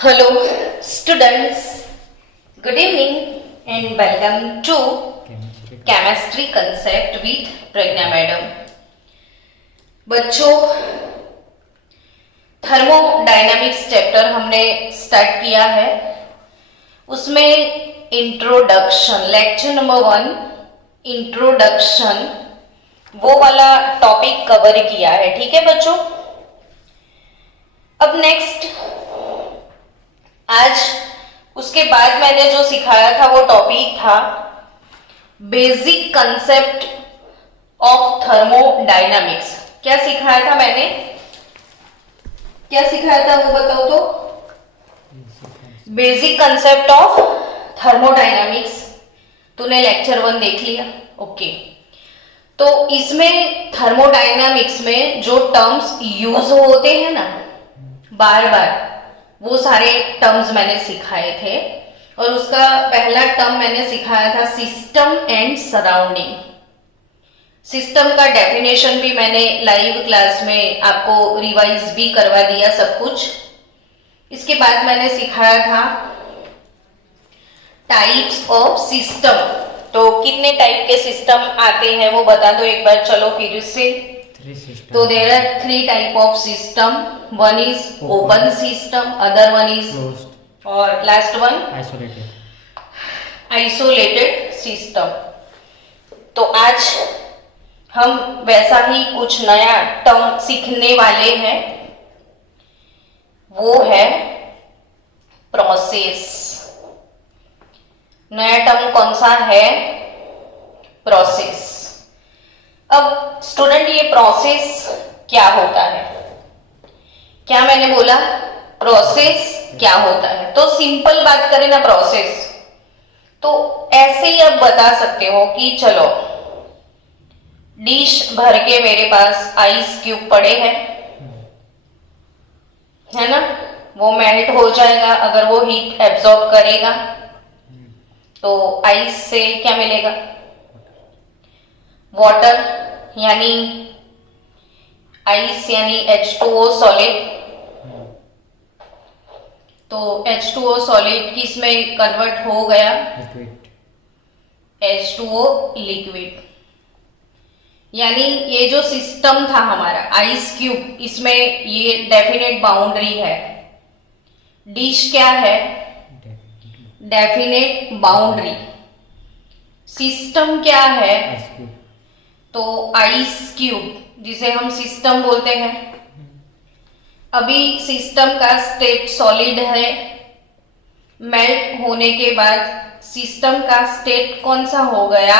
Hello, students. Good evening and welcome to Chemistry Concept with Pragya madam. बच्चों, thermodynamics chapter हमने start किया है. उसमें इंट्रोडक्शन, लेक्चर नंबर 1 इंट्रोडक्शन, वो वाला टॉपिक कवर किया है. ठीक है बच्चों. अब नेक्स्ट आज उसके बाद मैंने जो सिखाया था वो टॉपिक था बेसिक कंसेप्ट ऑफ थर्मोडायनामिक्स. क्या सिखाया था मैंने? क्या सिखाया था वो बताओ तो. Basic concept of thermodynamics. तूने लेक्चर 1 देख लिया. ओके. तो इसमें थर्मोडायनामिक्स में जो टर्म्स यूज होते हैं ना बार बार, वो सारे टर्म्स मैंने सिखाए थे. और उसका पहला टर्म मैंने सिखाया था सिस्टम एंड सराउंडिंग. सिस्टम का डेफिनेशन भी मैंने लाइव क्लास में आपको रिवाइज भी करवा दिया सब कुछ. इसके बाद मैंने सिखाया था टाइप्स ऑफ सिस्टम. तो कितने टाइप के सिस्टम आते हैं वो बता दो एक बार. चलो फिर से. तो there are 3 type of system. One is open system, other one is closed, और लास्ट वन isolated. सिस्टम. तो आज हम वैसा ही कुछ नया टर्म सीखने वाले हैं. वो है प्रोसेस. नया टर्म कौन सा है? प्रोसेस. अब स्टूडेंट, ये प्रोसेस क्या होता है? क्या मैंने बोला? प्रोसेस क्या होता है? तो सिंपल बात करें ना प्रोसेस, तो ऐसे ही आप बता सकते हो कि चलो डिश भर के मेरे पास आइस क्यूब पड़े हैं, है ना. वो मेल्ट हो जाएगा अगर वो हीट एब्जॉर्ब करेगा. तो आइस से क्या मिलेगा? वाटर, यानी आइस यानी H2O सॉलिड. तो H2O सॉलिड किस में कन्वर्ट हो गया? H2O liquid. यानी ये जो सिस्टम था हमारा आइस क्यूब, इसमें ये डेफिनेट बाउंड्री है. डिश क्या है? Definite boundary. सिस्टम क्या है? तो आइस क्यूब, जिसे हम सिस्टम बोलते हैं. अभी सिस्टम का स्टेट सॉलिड है. मेल्ट होने के बाद सिस्टम का स्टेट कौन सा हो गया?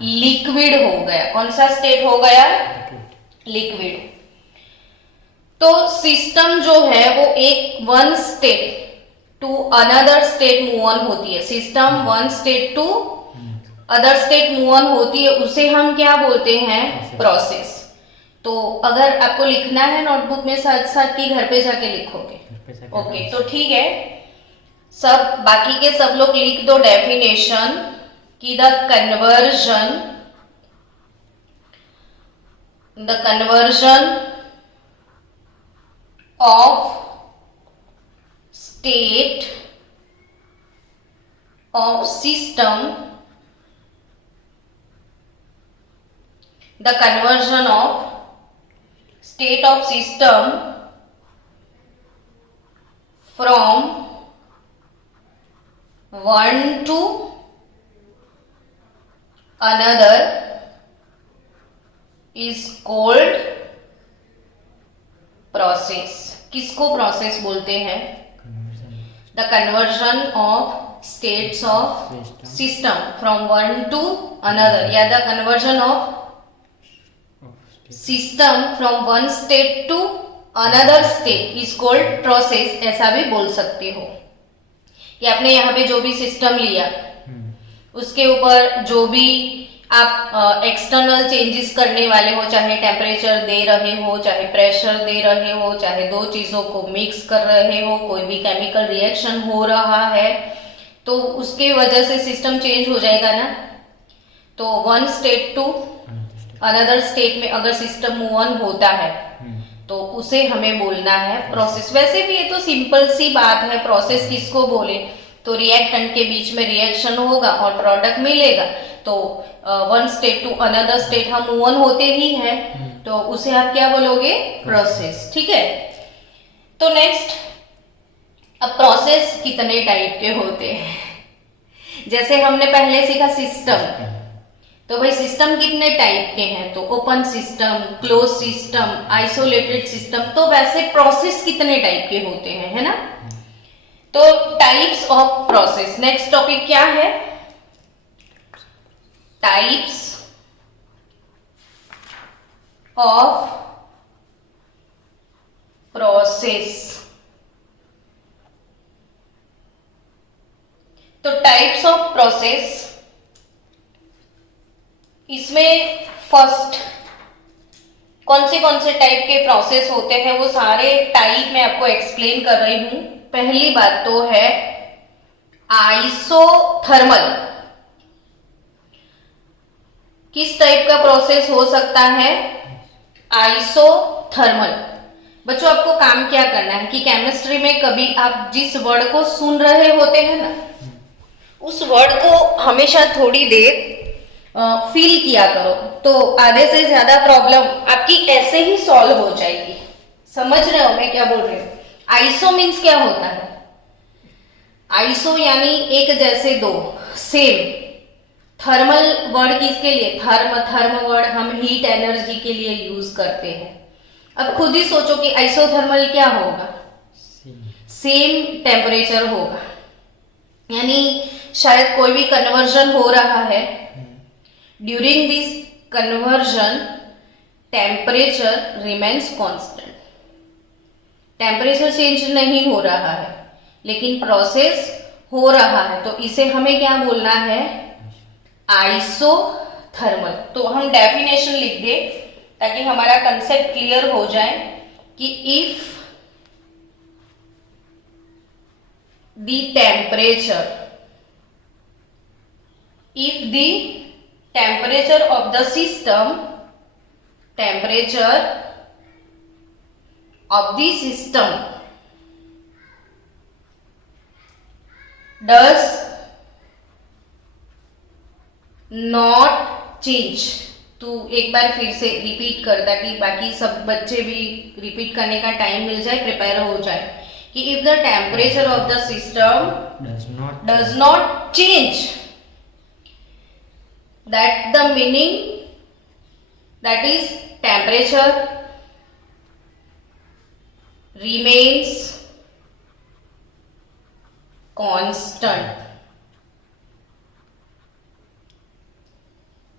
लिक्विड हो गया. कौन सा स्टेट हो गया? लिक्विड. तो सिस्टम जो है वो एक one state to another state move on होती है. System one state to other state move on होती है, उसे हम क्या बोलते हैं? प्रोसेस. तो अगर आपको लिखना है नोटबुक में साथ साथ की घर पे जाके लिखोगे? ओके. तो ठीक है, सब बाकी के सब लोग लिख दो डेफिनेशन की the conversion of state of system, the conversion of state of system from one to another is called process. किसको प्रोसेस बोलते हैं? The conversion of states of system from one to another, या the conversion of system from one state to another state is called process. ऐसा भी बोल सकते हो कि आपने यहाँ पे जो भी सिस्टम लिया उसके ऊपर जो भी आप एक्सटर्नल चेंजेस करने वाले हो, चाहे टेम्परेचर दे रहे हो, चाहे प्रेशर दे रहे हो, चाहे दो चीजों को मिक्स कर रहे हो, कोई भी केमिकल रिएक्शन हो रहा है, तो उसके वजह से सिस्टम चेंज हो जाएगा ना. तो one state to another state में अगर सिस्टम मूव ऑन होता है तो उसे हमें बोलना है प्रोसेस। वैसे भी ये तो सिंपल सी बात है, प्रोसेस किसको बोले, तो रिएक्टेंट के बीच में रिएक्शन होगा और प्रोडक्ट मिलेगा, तो one state to another state हम मूव ऑन होते ही हैं, तो उसे आप क्या बोलोगे, प्रोसेस। ठीक है, तो नेक्स्ट, अब प्रोसेस कितने टाइप के होते हैं, जैसे हमने पहले सीखा सिस्टम, तो भाई सिस्टम कितने टाइप के हैं, तो open system, close system, isolated system, तो वैसे प्रोसेस कितने टाइप के होते हैं, है ना। तो types of process, next topic क्या है, टाइप्स ऑफ प्रोसेस। तो टाइप्स ऑफ प्रोसेस, इसमें फर्स्ट कौन से टाइप के प्रोसेस होते हैं वो सारे टाइप मैं आपको एक्सप्लेन कर रही हूं। पहली बात तो है आइसोथर्मल। किस टाइप का प्रोसेस हो सकता है, आइसोथर्मल। बच्चों आपको काम क्या करना है कि केमिस्ट्री में कभी आप जिस वर्ड को सुन रहे होते हैं ना, उस वर्ड को हमेशा थोड़ी देर फील किया करो, तो आधे से ज्यादा प्रॉब्लम आपकी ऐसे ही सॉल्व हो जाएगी। समझ रहे हो मैं क्या बोल रही हूँ। आइसो मीन्स क्या होता है, आइसो यानी एक जैसे दो, सेम। थर्मल वर्ड किसके लिए, थर्म वर्ड हम हीट एनर्जी के लिए यूज करते हैं। अब खुद ही सोचो कि आइसोथर्मल क्या होगा, सेम टेम्परेचर होगा, यानी शायद कोई भी कन्वर्जन हो रहा है, during this conversion temperature remains constant, temperature change नहीं हो रहा है लेकिन प्रोसेस हो रहा है, तो इसे हमें क्या बोलना है, आइसोथर्मल। तो हम डेफिनेशन लिख दे ताकि हमारा कंसेप्ट क्लियर हो जाए कि if the temperature of the system does not change। तो एक बार फिर से रिपीट कर ताकि बाकी सब बच्चे भी रिपीट करने का टाइम मिल जाए, प्रिपेयर हो जाए कि if the temperature of the system does not change, that the meaning, that is temperature remains constant।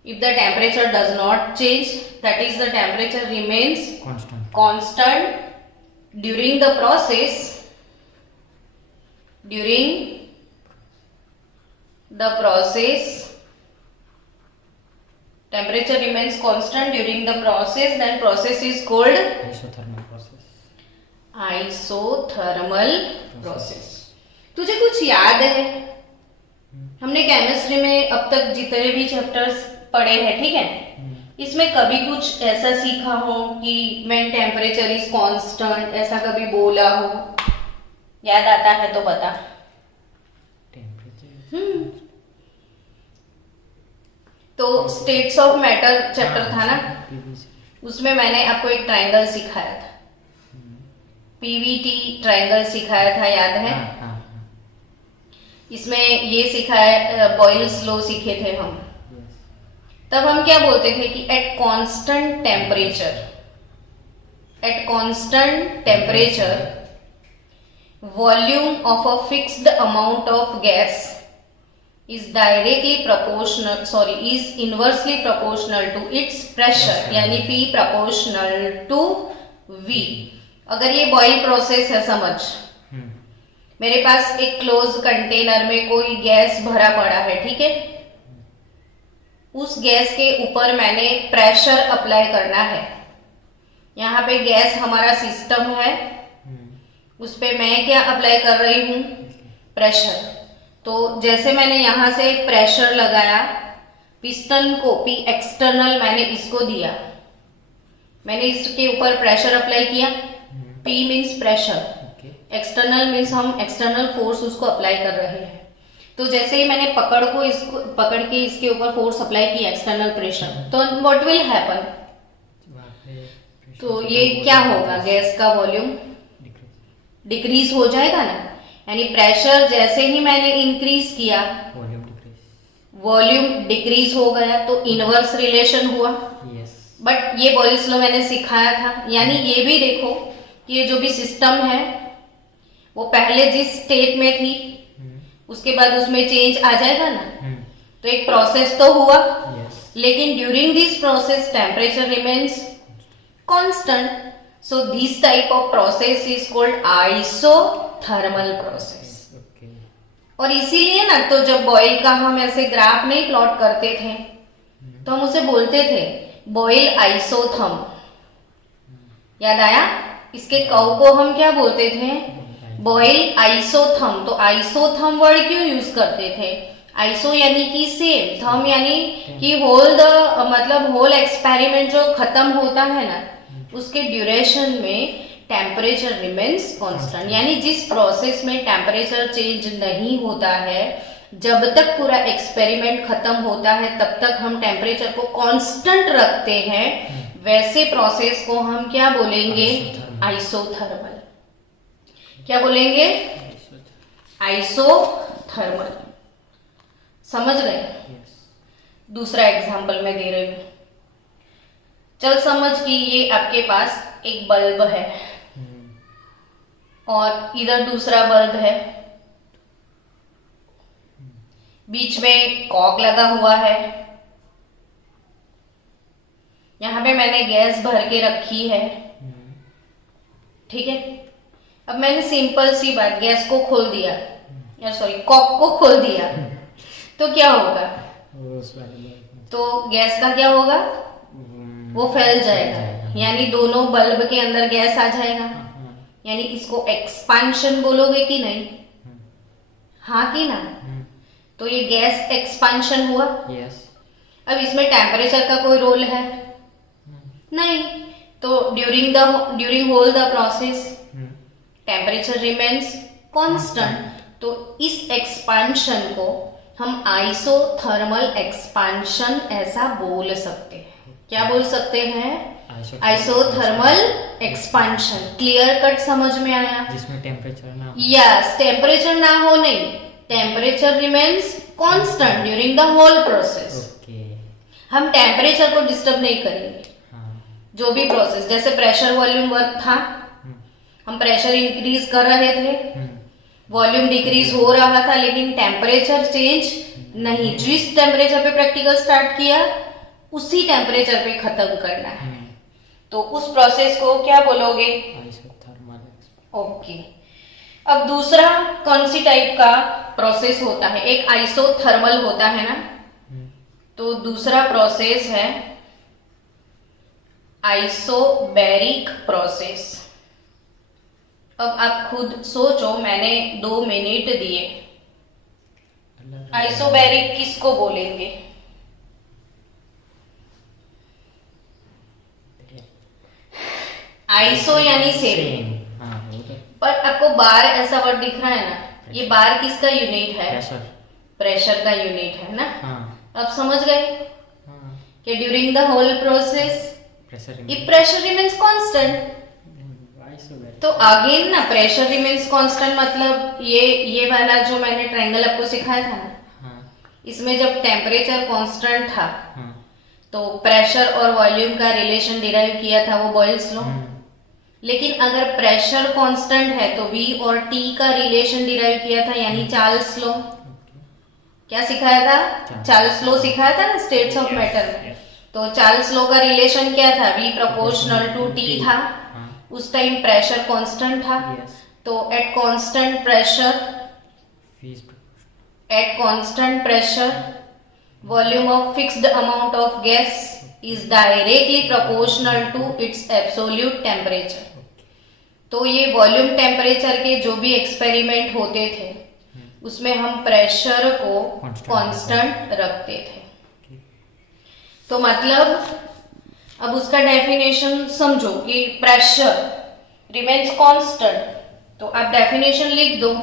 If the temperature does not change, that is the temperature remains constant during the process, temperature remains constant during the process, then process is called isothermal process। तुझे कुछ याद है, हमने chemistry में अब तक जितने भी चैप्टर्स पढ़े हैं, ठीक है, इसमें कभी कुछ ऐसा सीखा हो कि व्हेन टेम्परेचर इज कांस्टेंट, ऐसा कभी बोला हो, याद आता है तो बता। तो स्टेट्स ऑफ मैटर चैप्टर था ना, उसमें मैंने आपको एक ट्रायंगल सिखाया था, पीवीटी ट्रायंगल सिखाया था, याद है। इसमें ये सिखाया, बॉयल्स लॉ सीखे थे हम। तब हम क्या बोलते थे कि eight constant temperature volume of a fixed amount of gas is inversely proportional to its pressure, यानी P proportional to V। अगर ये बॉयल प्रोसेस है, समझ, मेरे पास एक क्लोज कंटेनर में कोई गैस भरा पड़ा है, ठीक है, उस गैस के ऊपर मैंने प्रेशर अप्लाई करना है। यहाँ पे गैस हमारा सिस्टम है, उस पे मैं क्या अप्लाई कर रही हूं, प्रेशर। तो जैसे मैंने यहां से प्रेशर लगाया, पिस्टन को P एक्सटर्नल मैंने इसको दिया, मैंने इसके ऊपर प्रेशर अप्लाई किया, P means pressure, external means हम एक्सटर्नल फोर्स उसको अप्लाई कर रहे हैं। तो जैसे ही मैंने पकड़ के इसके ऊपर फोर्स अप्लाई किया, एक्सटर्नल प्रेशर, तो व्हाट विल हैपन, तो ये क्या होगा, गैस का वॉल्यूम डिक्रीज हो जाएगा ना। यानी प्रेशर जैसे ही मैंने इंक्रीज किया, वॉल्यूम डिक्रीज हो गया, तो इनवर्स रिलेशन हुआ। बट ये बॉयल्स लॉ मैंने सिखाया था। यानी ये भी देखो, ये जो भी सिस्टम है वो पहले जिस स्टेट में थी उसके बाद उसमें चेंज आ जाएगा ना। तो एक प्रोसेस तो हुआ, लेकिन during this process temperature remains constant. So this type of process is called isothermal process. और इसीलिए ना, तो जब बॉयल का हम ऐसे ग्राफ नहीं प्लॉट करते थे तो हम उसे बोलते थे बॉयल आइसोथर्म। याद आया? इसके कर्व को हम क्या बोलते थे, बॉयल आइसोथर्म। तो आइसोथर्म वर्ड क्यों यूज करते थे? आइसो यानी कि सेम, थर्म यानी कि होल द मतलब होल एक्सपेरिमेंट जो खत्म होता है ना, उसके ड्यूरेशन में टेम्परेचर रिमेन्स कांस्टेंट। यानी जिस प्रोसेस में टेम्परेचर चेंज नहीं होता है, जब तक पूरा एक्सपेरिमेंट खत्म होता है तब तक हम टेम्परेचर को कांस्टेंट रखते हैं, वैसे प्रोसेस को हम क्या बोलेंगे, आइसोथर्मल। क्या बोलेंगे? आइसोथर्मल। समझ गए? दूसरा एग्जांपल मैं दे रही हूं। चल समझ कि ये आपके पास एक बल्ब है और इधर दूसरा बल्ब है, बीच में कॉक लगा हुआ है। यहां पे मैंने गैस भर के रखी है, ठीक है। अब मैंने सिंपल सी बात, गैस को खोल दिया, या सॉरी कॉक को खोल दिया, तो क्या होगा, तो गैस का क्या होगा, वो फैल जाएगा। यानी दोनों बल्ब के अंदर गैस आ जाएगा। यानी इसको एक्सपांशन बोलोगे कि नहीं? हाँ कि ना? तो ये गैस एक्सपांशन हुआ। अब इसमें टेम्परेचर का कोई रोल है नहीं, तो during whole the process temperature remains constant. तो इस एक्सपांशन को हम आइसोथर्मल एक्सपांशन ऐसा बोल सकते हैं। क्या बोल सकते हैं? Isothermal expansion. क्लियर कट समझ में आया? जिसमें टेम्परेचर ना हो। यस, टेम्परेचर ना हो नहीं, temperature remains constant during the whole process. हम टेम्परेचर को डिस्टर्ब नहीं करेंगे। जो भी प्रोसेस, जैसे प्रेशर वॉल्यूम वर्क था, हम प्रेशर इंक्रीज कर रहे थे, वॉल्यूम डिक्रीज हो रहा था, लेकिन टेम्परेचर चेंज नहीं। जिस टेम्परेचर पे प्रैक्टिकल स्टार्ट किया उसी टेम्परेचर पे खत्म करना है। तो उस प्रोसेस को क्या बोलोगे? आइसोथर्मल। ओके। अब दूसरा कौन सी टाइप का प्रोसेस होता है? एक आइसोथर्मल होता है ना, तो दूसरा प्रोसेस है आइसोबैरिक प्रोसेस। अब आप खुद सोचो, मैंने 2 मिनट दिए, आइसोबैरिक किसको बोलेंगे? आइसो यानी सेम, पर आपको बार ऐसा वर्ड दिख रहा है ना, ये बार किसका यूनिट है? प्रेशर का यूनिट है ना। अब समझ गए कि during the whole process pressure remains constant. तो अगेन ना, प्रेशर रिमेन्स कांस्टेंट मतलब ये वाला जो मैंने ट्रायंगल आपको सिखाया था ना, इसमें जब टेम्परेचर कांस्टेंट था तो प्रेशर और वॉल्यूम का रिलेशन डिराइव किया था वो बॉयल्स लॉ। लेकिन अगर प्रेशर कांस्टेंट है तो V और T का रिलेशन डिराइव किया था, यानी चार्ल्स लॉ। क्या सिखाया था? चार्ल्स लॉ सिखाया था ना स्टेट्स ऑफ मैटर में। तो चार्ल्स लॉ का रिलेशन क्या था? V प्रोपोर्शनल टू T था। उस टाइम प्रेशर कांस्टेंट था, तो at constant pressure volume of fixed amount of gas is directly proportional to its absolute temperature. तो ये वॉल्यूम टेम्परेचर के जो भी एक्सपेरिमेंट होते थे उसमें हम प्रेशर को कांस्टेंट रखते थे। तो मतलब अब उसका डेफिनेशन समझो कि प्रेशर रिमेन्स कांस्टेंट, तो आप डेफिनेशन लिख दो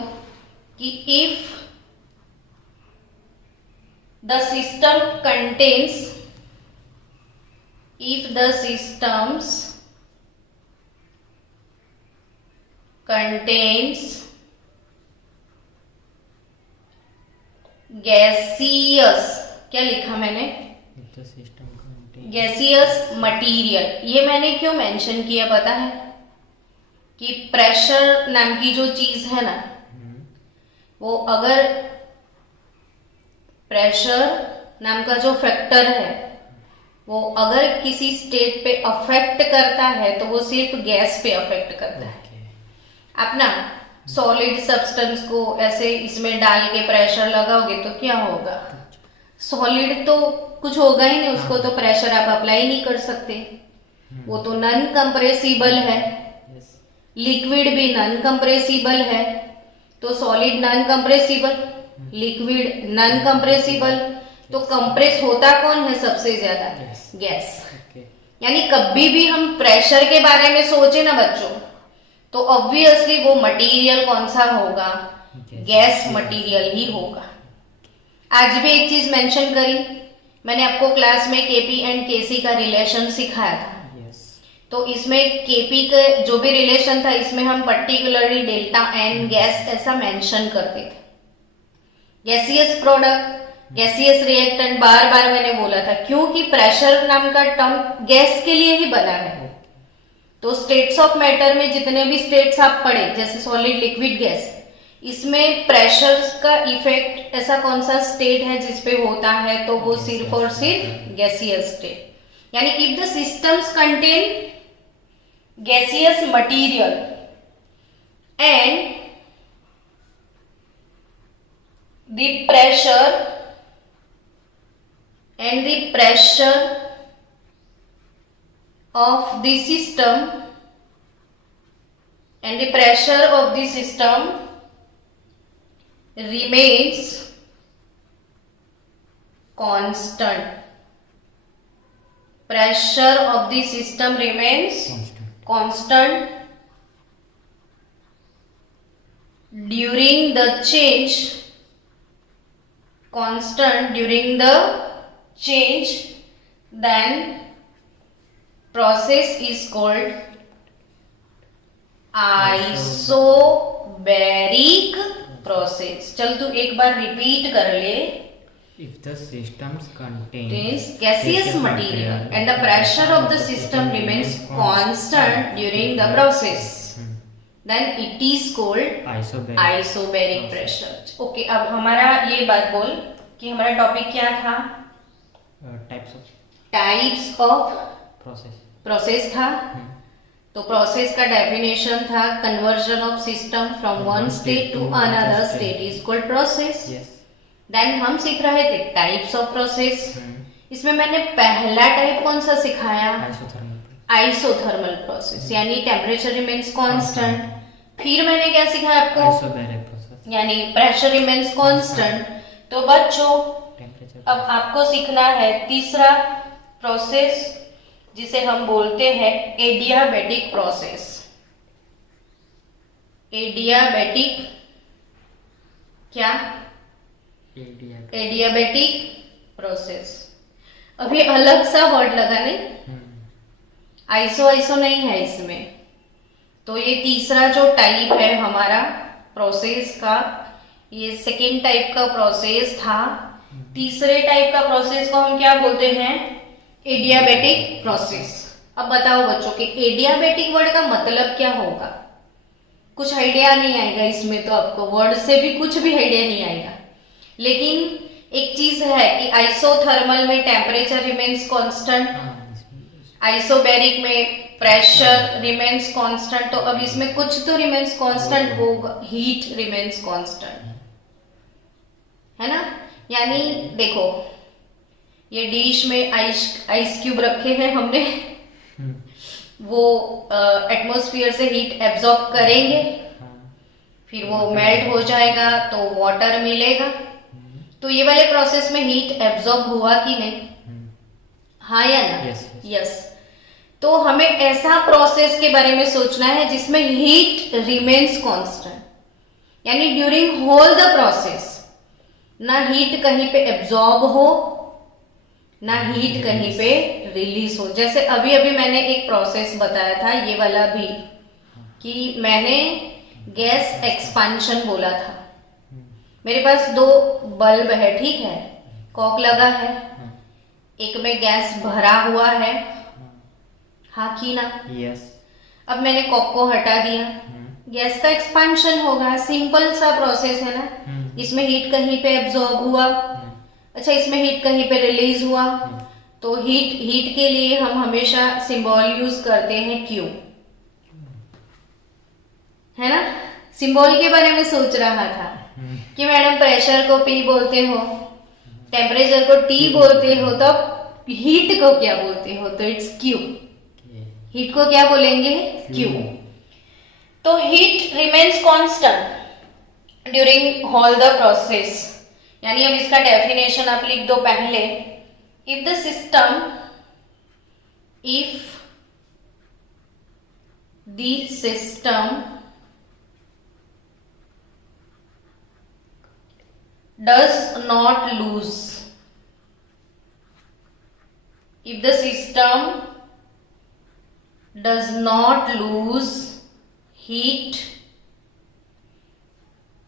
कि if the system contains, if the systems contains gaseous, क्या लिखा मैंने, गैसियस मटीरियल। ये मैंने क्यों मेंशन किया पता है कि प्रेशर नाम की जो चीज है ना, वो अगर प्रेशर नाम का जो फैक्टर है वो अगर किसी स्टेट पे अफेक्ट करता है तो वो सिर्फ गैस पे अफेक्ट करता है। आप ना सॉलिड सब्सटेंस को ऐसे इसमें डाल के प्रेशर लगाओगे तो क्या होगा, सॉलिड तो कुछ होगा ही नहीं, उसको तो प्रेशर आप अप्लाई नहीं कर सकते, वो तो नॉन कंप्रेसिबल है। लिक्विड भी नॉन कंप्रेसिबल है, तो solid non compressible, liquid non compressible, तो कंप्रेस होता कौन है सबसे ज्यादा, गैस। यानी कभी भी हम प्रेशर के बारे में सोचे ना बच्चों, तो ऑब्वियसली वो मटेरियल कौन सा होगा, गैस मटेरियल ही होगा। आज भी एक चीज मेंशन करी मैंने आपको क्लास में, केपी एंड केसी का रिलेशन सिखाया था। तो इसमें केपी का जो भी रिलेशन था, इसमें हम पर्टिकुलरली डेल्टा एन गैस ऐसा मेंशन करते थे। गैसियस प्रोडक्ट, गैसियस रिएक्टेंट बार बार मैंने बोला था, क्योंकि प्रेशर नाम का टर्म गैस के लिए ही बना है। तो स्टेट्स ऑफ मैटर में जितने भी स्टेट्स आप पढ़े, जैसे सॉलिड, लिक्विड, गैस, इसमें प्रेशर का इफेक्ट ऐसा कौन सा स्टेट है जिसपे होता है, तो वो सिर्फ और सिर्फ गैसियस स्टेट। यानी if the systems contain gaseous material and the pressure of the system remains constant. Pressure of the system remains constant during the change, then process is called isobaric process। चल तू एक बार repeat कर ले। If the systems contains gaseous material and the pressure of the system remains constant during the process, then it is called isobaric pressure। Okay, अब हमारा ये बात बोल कि हमारा टॉपिक क्या था, टाइप्स ऑफ प्रोसेस था। तो प्रोसेस का डेफिनेशन था conversion of system from one state to another state is called process. Then हम सीख रहे थे टाइप्स ऑफ प्रोसेस। इसमें मैंने पहला टाइप कौन सा सिखाया, आइसोथर्मल प्रोसेस, यानी टेम्परेचर रिमेन्स कांस्टेंट। फिर मैंने क्या सिखाया आपको, यानी प्रेशर रिमेन्स कांस्टेंट। तो बच्चों अब आपको सीखना है तीसरा प्रोसेस, जिसे हम बोलते हैं एडियाबैटिक प्रोसेस। एडियाबैटिक क्या, एडियाबैटिक प्रोसेस। अभी अलग सा वर्ड लगा नहीं, आइसो नहीं है इसमें। तो ये तीसरा जो टाइप है हमारा प्रोसेस का, ये सेकेंड टाइप का प्रोसेस था। तीसरे टाइप का प्रोसेस को हम क्या बोलते हैं, एडियाबैटिक प्रोसेस। अब बताओ बच्चों कि एडियाबैटिक वर्ड का मतलब क्या होगा, कुछ आइडिया नहीं आएगा इसमें, तो आपको वर्ड से भी कुछ भी आइडिया नहीं आएगा। लेकिन एक चीज है कि आइसोथर्मल में टेम्परेचर रिमेन्स कांस्टेंट, आइसोबैरिक में प्रेशर रिमेन्स कांस्टेंट। तो अब इसमें कुछ तो रिमेन्स कांस्टेंट होगा, हीट रिमेन्स कांस्टेंट, है ना। यानी देखो ये डिश में आइस क्यूब रखे हैं हमने, वो एटमॉस्फेयर से हीट एब्जॉर्ब करेंगे, फिर वो मेल्ट हो जाएगा तो वाटर मिलेगा। तो ये वाले प्रोसेस में हीट एब्जॉर्ब हुआ कि नहीं, हाँ या ना, यस। तो हमें ऐसा प्रोसेस के बारे में सोचना है जिसमें हीट रिमेन्स कांस्टेंट, यानी ड्यूरिंग होल द प्रोसेस ना हीट कहीं पे एब्जॉर्ब हो ना हीट कहीं पे रिलीज हो। जैसे अभी अभी मैंने एक प्रोसेस बताया था, ये वाला भी, कि मैंने गैस एक्सपांशन बोला था। मेरे पास 2 बल्ब है, ठीक है, कॉक लगा है, एक में गैस भरा हुआ है, हाँ की ना? यस। अब मैंने कॉक को हटा दिया, गैस का एक्सपांशन होगा, सिंपल सा प्रोसेस है ना। इसमें हीट कहीं पे एब्जॉर्ब हुआ, अच्छा इसमें हीट कहीं पे रिलीज हुआ, तो हीट के लिए हम हमेशा सिंबल यूज करते हैं क्यू, है ना। सिंबल के बारे में सोच रहा था कि मैडम प्रेशर को पी बोलते हो, टेम्परेचर को टी बोलते हो, तो हीट को क्या बोलते हो? तो इट्स क्यू। हीट को क्या बोलेंगे? क्यू। तो heat remains constant during whole the process, यानी अब इसका डेफिनेशन आप लिख दो पहले। If the system does not lose, if the system does not lose heat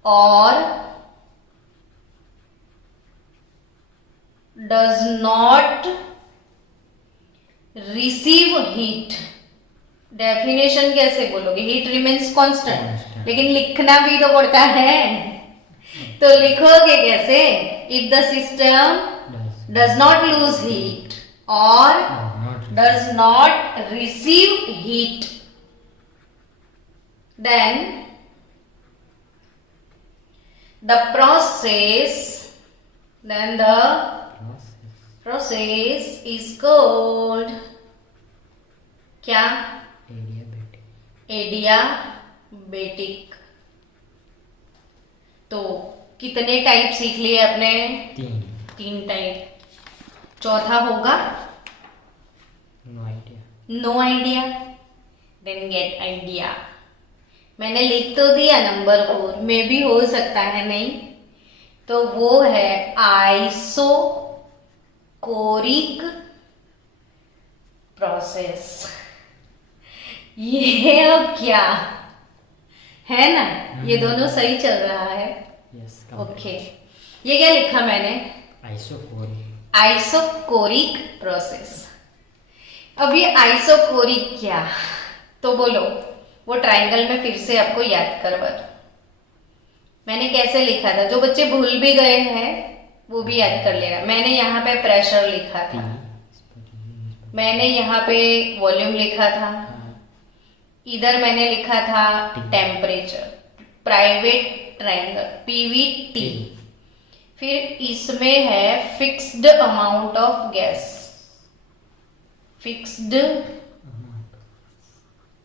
or does not receive heat, definition कैसे बोलोगे? हीट रिमेन्स कांस्टेंट, लेकिन लिखना भी तो पड़ता है, तो लिखोगे कैसे? If the system does not lose heat और does not receive heat, then the process is called क्या? एडियाबेटिक। तो कितने टाइप सीख लिए अपने? 3 टाइप। चौथा होगा no idea, then get idea. मैंने लिख तो दिया नंबर 4, में भी हो सकता है नहीं, तो वो है आइसोकोरिक प्रोसेस। ये अब क्या है ना, ये दोनों सही चल रहा है। ओके, ये क्या लिखा मैंने? Isochoric process. अब ये आइसोकोरिक क्या, तो बोलो वो ट्रायंगल में फिर से आपको याद करवा दो। मैंने कैसे लिखा था, जो बच्चे भूल भी गए हैं वो भी याद कर लेगा। मैंने यहाँ पे प्रेशर लिखा था, मैंने यहाँ पे वॉल्यूम लिखा था, इधर मैंने लिखा था टेम्परेचर, प्राइवेट ट्रायंगल पीवीटी। फिर इसमें है fixed amount of gas, fixed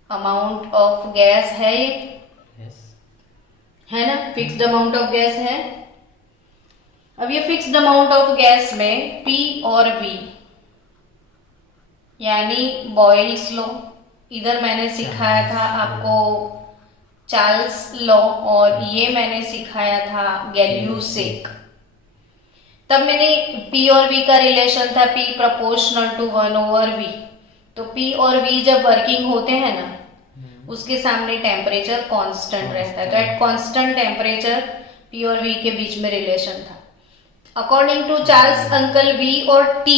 amount of gas है ना, फिक्स्ड अमाउंट ऑफ गैस है। अब ये फिक्स्ड अमाउंट ऑफ गैस में P और V यानी बॉयल्स लॉ, इधर मैंने सिखाया था आपको चार्ल्स लॉ, और ये मैंने सिखाया था गैल्यूसेक। तब मैंने P और V का रिलेशन था P प्रोपोर्शनल टू 1/V। तो P और V जब वर्किंग होते हैं ना, उसके सामने टेम्परेचर कांस्टेंट रहता है, तो एट कांस्टेंट टेम्परेचर P और V के बीच में रिलेशन था। According to Charles uncle V और T,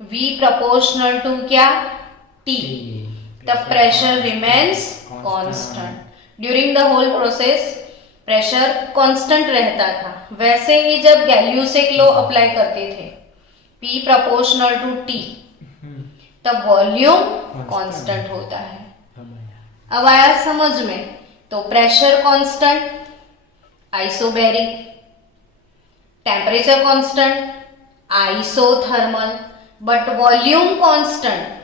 V प्रोपोर्शनल टू क्या? T, the pressure remains constant during the whole process. Pressure constant रहता था। वैसे ही जब गैल्यूसेक लॉ अप्लाई करते थे, P प्रोपोर्शनल टू T, तब वॉल्यूम कांस्टेंट होता है। अब आया समझ में? तो pressure constant isobaric, temperature constant isothermal, but volume constant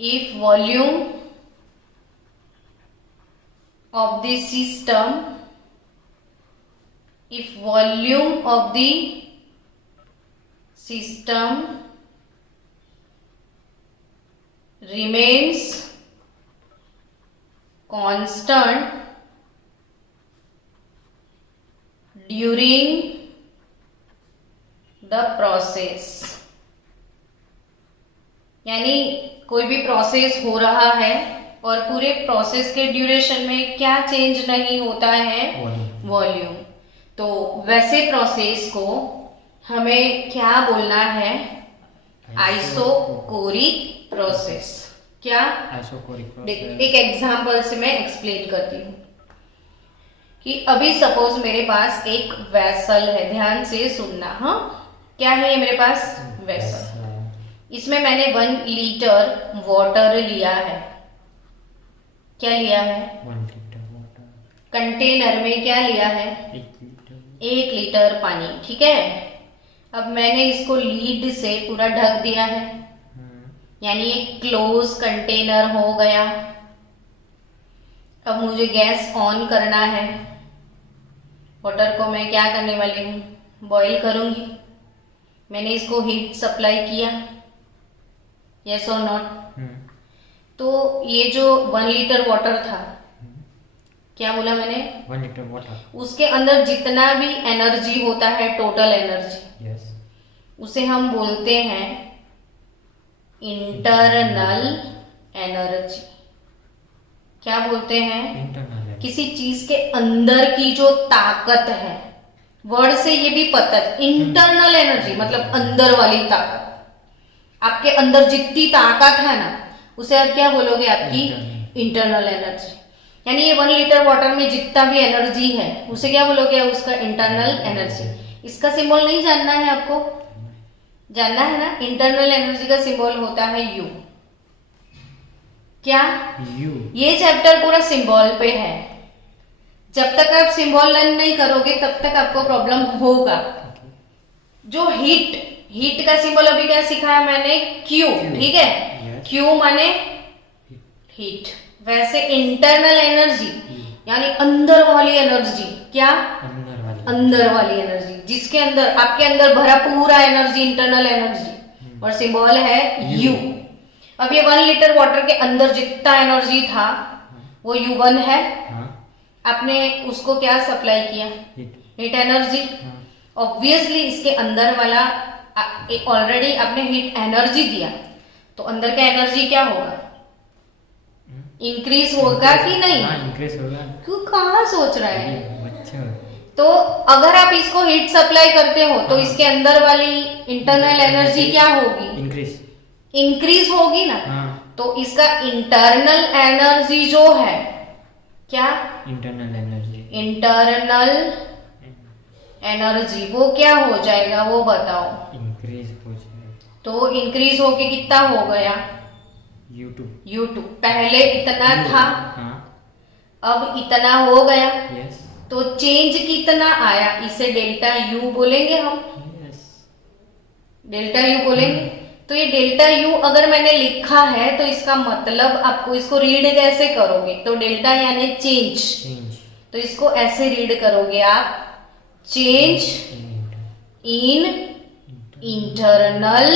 if volume of the system, if volume of the system remains constant during the process। यानी कोई भी प्रोसेस हो रहा है और पूरे प्रोसेस के ड्यूरेशन में क्या चेंज नहीं होता है, वॉल्यूम। तो वैसे प्रोसेस को हमें क्या बोलना है, आइसोकोरिक प्रोसेस। क्या, आइसोकोरिक देख प्रोसेस। एक एग्जांपल से मैं एक्सप्लेन करती हूँ कि अभी सपोज मेरे पास एक वेसल है, ध्यान से सुनना। हाँ, क्या है ये मेरे पास, वेसल। इसमें मैंने 1 लीटर वाटर लिया है। क्या लिया है, 1 लीटर वाटर। कंटेनर में क्या लिया है, 1 लीटर पानी। ठीक है, अब मैंने इसको लीड से पूरा ढक दिया है, यानी एक क्लोज कंटेनर हो गया। अब मुझे गैस ऑन करना है। वाटर को मैं क्या करने वाली हूँ, बॉईल करूंगी। मैंने इसको हीट सप्लाई किया, यस और नॉट। तो ये जो 1 लीटर वाटर था, क्या बोला मैंने, 1 लीटर वाटर, उसके अंदर जितना भी एनर्जी होता है, टोटल एनर्जी, यस, उसे हम बोलते हैं इंटरनल एनर्जी। क्या बोलते हैं, इंटरनल। किसी चीज के अंदर की जो ताकत है, वर्ड से ये भी पता है, इंटरनल एनर्जी मतलब अंदर वाली ताकत। आपके अंदर जितनी ताकत है ना, उसे आप क्या बोलोगे, आपकी इंटरनल एनर्जी। यानी ये 1 लीटर वाटर में जितना भी एनर्जी है, उसे क्या बोलोगे, उसका इंटरनल एनर्जी। इसका सिंबल नहीं जानना है आपको, जानना है ना। इंटरनल एनर्जी का सिंबल होता है यू। क्या, यू। ये चैप्टर पूरा सिंबल पे है। जब तक आप सिंबल लर्न नहीं करोगे तब तक आपको प्रॉब्लम होगा। जो हीट का सिंबल अभी क्या सिखाया मैंने, क्यू। ठीक है, क्यू माने हीट। वैसे इंटरनल एनर्जी यानी अंदर वाली एनर्जी। क्या, अंदर वाली एनर्जी, जिसके अंदर आपके अंदर भरा पूरा एनर्जी, इंटरनल एनर्जी, और सिंबल है यू। अब ये 1 लीटर वाटर के अंदर जितना एनर्जी था वो U1 है। आपने उसको क्या सप्लाई किया, हीट एनर्जी। ऑब्वियसली इसके अंदर वाला ऑलरेडी आपने हीट एनर्जी दिया, तो अंदर का एनर्जी क्या होगा, इंक्रीज होगा कि नहीं, इंक्रीज होगा। क्यों, कहाँ सोच रहा है। अच्छा, तो अगर आप इसको हीट सप्लाई करते हो तो इसके अंदर वाली इंटरनल एनर्जी क्या होगी, इंक्रीज होगी ना। तो इसका इंटरनल एनर्जी जो है, क्या, इंटरनल एनर्जी वो क्या हो जाएगा, वो बताओ, इंक्रीज हो जाएगा। तो इंक्रीज होके कितना हो गया, U2। पहले इतना था, अब इतना हो गया, तो चेंज कितना आया, इसे डेल्टा U बोलेंगे हम, डेल्टा U बोलेंगे। तो ये डेल्टा U अगर मैंने लिखा है तो इसका मतलब आपको इसको रीड कैसे करोगे, तो डेल्टा यानी चेंज, तो इसको ऐसे रीड करोगे आप, चेंज इन इंटरनल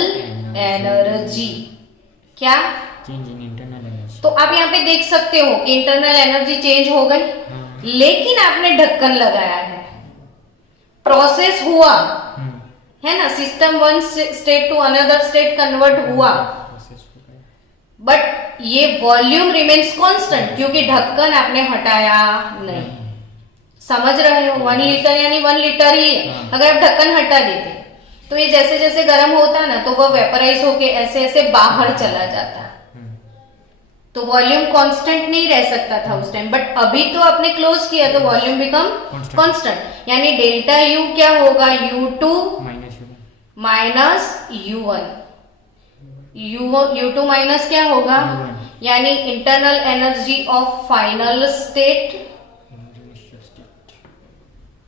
एनर्जी। क्या, चेंज इन इंटरनल एनर्जी। तो आप यहाँ पे देख सकते हो कि इंटरनल एनर्जी चेंज हो गई, लेकिन आपने ढक्कन लगाया है, प्रोसेस हुआ है ना, system 1 state to another state convert हुआ, बट ये वॉल्यूम रिमेन्स कांस्टेंट क्योंकि ढक्कन आपने हटाया नहीं। समझ रहे हो, 1 लीटर यानी 1 लीटर ही है। अगर आप ढक्कन हटा देते तो ये जैसे जैसे गर्म होता ना, तो वो वेपराइज होके ऐसे ऐसे बाहर चला जाता, तो वॉल्यूम कांस्टेंट नहीं रह सकता था उस टाइम। बट अभी तो आपने क्लोज किया तो वॉल्यूम बिकम कांस्टेंट, यानी डेल्टा U क्या होगा, U2 minus U1। U2 minus क्या होगा, यानी internal energy of final state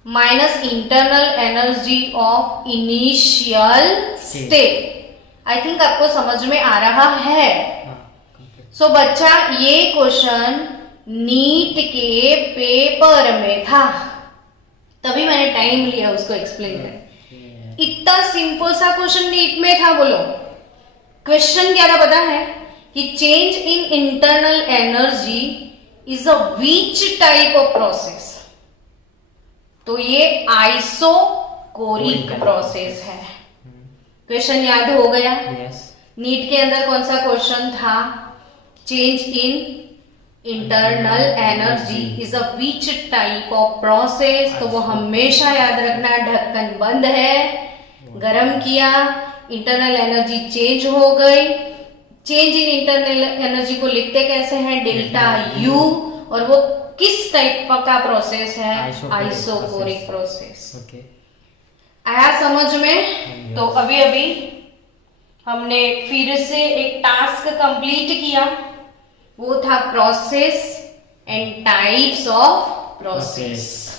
minus internal energy of initial state. I think आपको समझ में आ रहा है। सो बच्चा, ये क्वेश्चन नीट के पेपर में था, तभी मैंने टाइम लिया उसको एक्सप्लेन करने। है। इतना सिंपल सा क्वेश्चन नीट में था। बोलो क्वेश्चन क्या था पता है कि change in internal energy is a which type of process. तो ये आइसोकोरिक प्रोसेस है। क्वेश्चन याद हो गया। यस। नीट के अंदर कौन सा क्वेश्चन था? Change in internal energy is a which type of process. तो वो हमेशा याद रखना, ढक्कन बंद है, गरम किया, इंटरनल एनर्जी चेंज हो गई। चेंज इन इंटरनल एनर्जी को लिखते कैसे हैं? Delta U. और वो किस टाइप का प्रोसेस है? Isochoric process. ओके। आया समझ में? तो अभी अभी हमने फिर से एक टास्क कंप्लीट किया, वो था process and types of process.